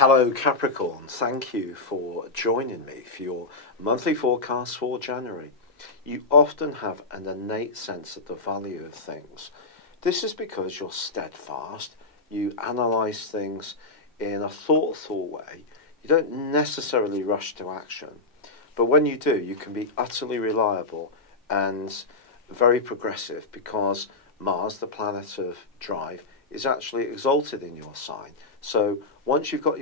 Hello Capricorn, thank you for joining me for your monthly forecast for January. You often have an innate sense of the value of things. This is because you're steadfast, you analyse things in a thoughtful way, you don't necessarily rush to action, but when you do, you can be utterly reliable and very progressive because Mars, the planet of drive, is actually exalted in your sign. So once you've got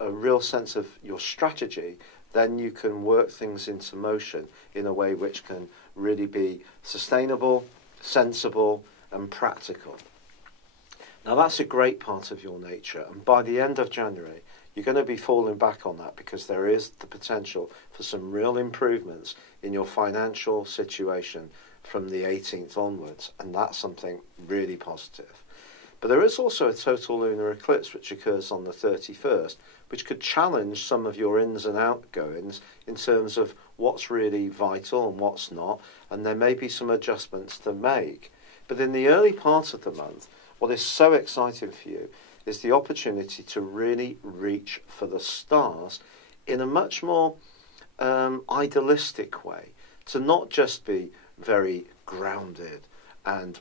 a real sense of your strategy, then you can work things into motion in a way which can really be sustainable, sensible, and practical. Now that's a great part of your nature, and by the end of January, you're going to be falling back on that because there is the potential for some real improvements in your financial situation from the 18th onwards, and that's something really positive. But there is also a total lunar eclipse which occurs on the 31st, which could challenge some of your ins and outgoings in terms of what's really vital and what's not, and there may be some adjustments to make. But in the early part of the month, what is so exciting for you is the opportunity to really reach for the stars in a much more idealistic way, to not just be very grounded and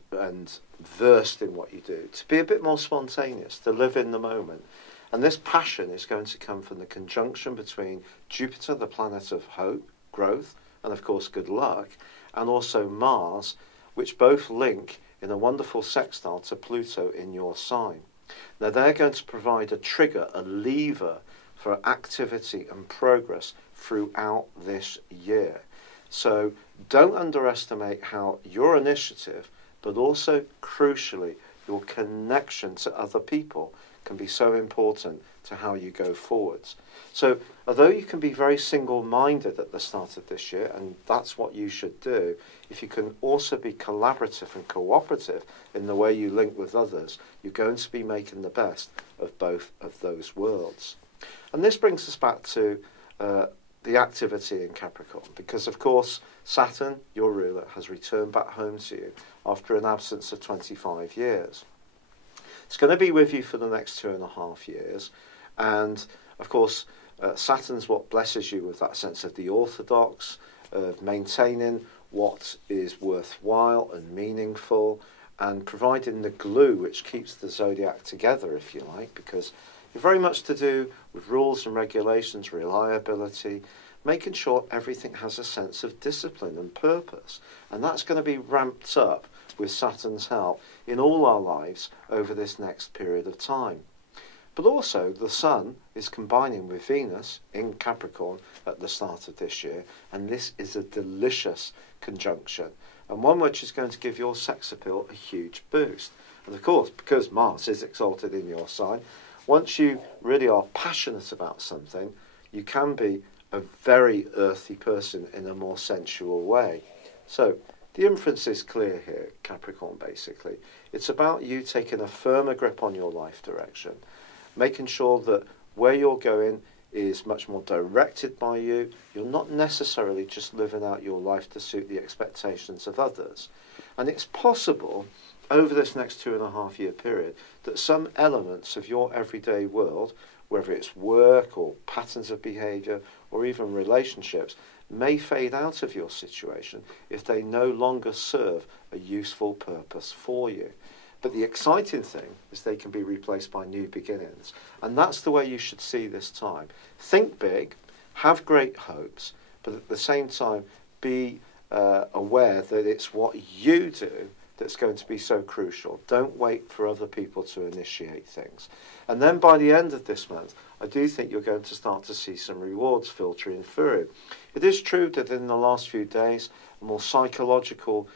versed in what you do, to be a bit more spontaneous, to live in the moment. And this passion is going to come from the conjunction between Jupiter, the planet of hope, growth, and of course good luck, and also Mars, which both link in a wonderful sextile to Pluto in your sign. Now they're going to provide a trigger, a lever for activity and progress throughout this year. So don't underestimate how your initiative, but also crucially your connection to other people, can be so important to how you go forwards. So although you can be very single-minded at the start of this year, and that's what you should do, if you can also be collaborative and cooperative in the way you link with others, you're going to be making the best of both of those worlds. And this brings us back to the activity in Capricorn, because of course Saturn, your ruler, has returned back home to you after an absence of 25 years. It's going to be with you for the next 2.5 years, and of course Saturn's what blesses you with that sense of the orthodox, of maintaining what is worthwhile and meaningful, and providing the glue which keeps the zodiac together, if you like, because you're very much to do with rules and regulations, reliability, making sure everything has a sense of discipline and purpose. And that's going to be ramped up with Saturn's help in all our lives over this next period of time. But also the Sun is combining with Venus in Capricorn at the start of this year, and this is a delicious conjunction, and one which is going to give your sex appeal a huge boost. And of course, because Mars is exalted in your sign, once you really are passionate about something, you can be a very earthy person in a more sensual way. So the inference is clear here, Capricorn, basically. It's about you taking a firmer grip on your life direction, making sure that where you're going is much more directed by you. You're not necessarily just living out your life to suit the expectations of others. And it's possible over this next 2.5 year period that some elements of your everyday world, whether it's work or patterns of behaviour or even relationships, may fade out of your situation if they no longer serve a useful purpose for you. But the exciting thing is they can be replaced by new beginnings. And that's the way you should see this time. Think big, have great hopes, but at the same time be aware that it's what you do that's going to be so crucial. Don't wait for other people to initiate things. And then by the end of this month, I do think you're going to start to see some rewards filtering through. It is true that in the last few days, a more psychological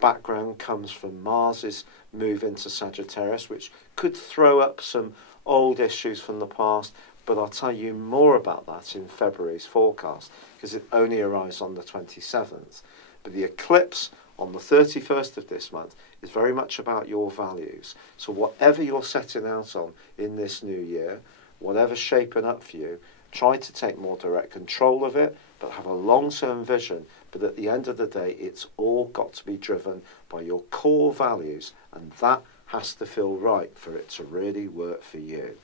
background comes from Mars's move into Sagittarius, which could throw up some old issues from the past, but I'll tell you more about that in February's forecast, because it only arrives on the 27th. But the eclipse on the 31st of this month is very much about your values. So whatever you're setting out on in this new year, whatever's shaping up for you, try to take more direct control of it, but have a long-term vision. But at the end of the day, it's all got to be driven by your core values, and that has to feel right for it to really work for you.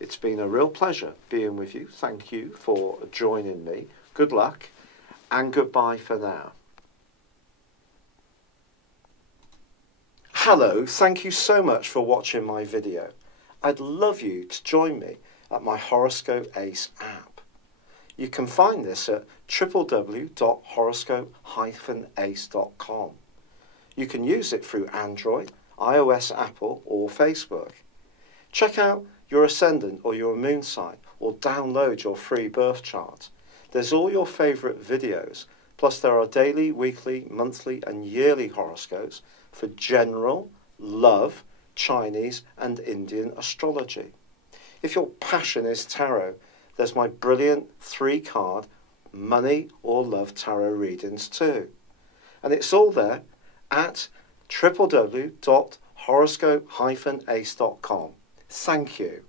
It's been a real pleasure being with you. Thank you for joining me. Good luck and goodbye for now. Hello, thank you so much for watching my video. I'd love you to join me at my Horoscope Ace app. You can find this at www.horoscope-ace.com. You can use it through Android, iOS, Apple or Facebook. Check out your ascendant or your moon sign or download your free birth chart. There's all your favourite videos, plus there are daily, weekly, monthly and yearly horoscopes for general, love, Chinese and Indian astrology. If your passion is tarot, there's my brilliant 3-card money or love tarot readings too. And it's all there at www.horoscope-ace.com. Thank you.